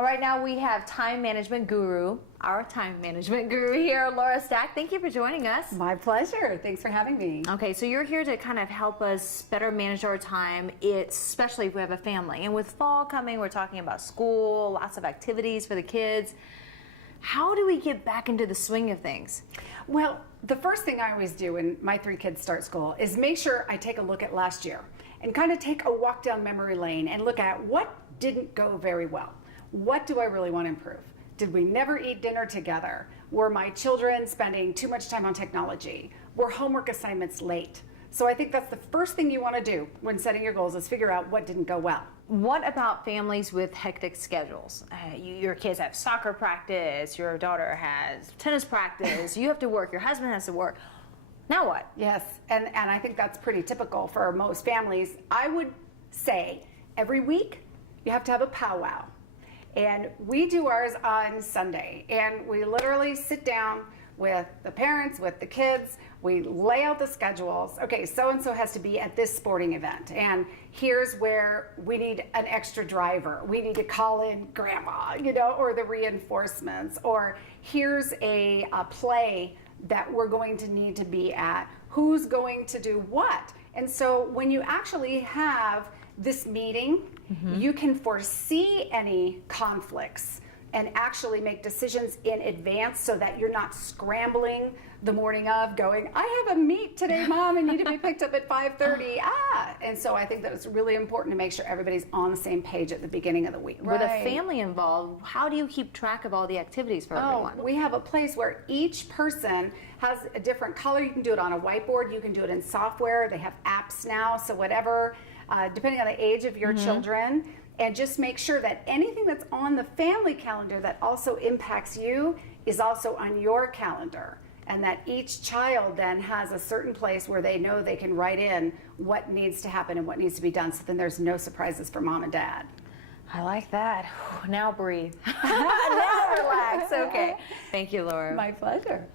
All right, now we have time management guru, our time management guru here, Laura Stack. Thank you for joining us. My pleasure. Thanks for having me. Okay, so you're here to kind of help us better manage our time, especially if we have a family. And with fall coming, we're talking about school, lots of activities for the kids. How do we get back into the swing of things? Well, the first thing I always do when my 3 kids start school is make sure I take a look at last year and kind of take a walk down memory lane and look at what didn't go very well. What do I really want to improve? Did we never eat dinner together? Were my children spending too much time on technology? Were homework assignments late? So I think that's the first thing you want to do when setting your goals is figure out what didn't go well. What about families with hectic schedules? Your kids have soccer practice, your daughter has tennis practice, you have to work, your husband has to work. Now what? Yes, and I think that's pretty typical for most families. I would say every week you have to have a powwow. And we do ours on Sunday, and we literally sit down with the parents, with the kids, we lay out the schedules. Okay, so-and-so has to be at this sporting event, and here's where we need an extra driver. We need to call in grandma, or the reinforcements, or here's a play that we're going to need to be at. Who's going to do what? And so when you actually have this meeting, you can foresee any conflicts and actually make decisions in advance so that you're not scrambling the morning of going, I have a meet today, Mom, and need to be picked up at 5:30. And so I think that it's really important to make sure everybody's on the same page at the beginning of the week. With a family involved, how do you keep track of all the activities for everyone? We have a place where each person has a different color. You can do it on a whiteboard, you can do it in software. They have apps now, so whatever, depending on the age of your children. And just make sure that anything that's on the family calendar that also impacts you is also on your calendar. And that each child then has a certain place where they know they can write in what needs to happen and what needs to be done, so then there's no surprises for Mom and Dad. I like that. Now breathe. Now relax. Okay. Thank you, Laura. My pleasure.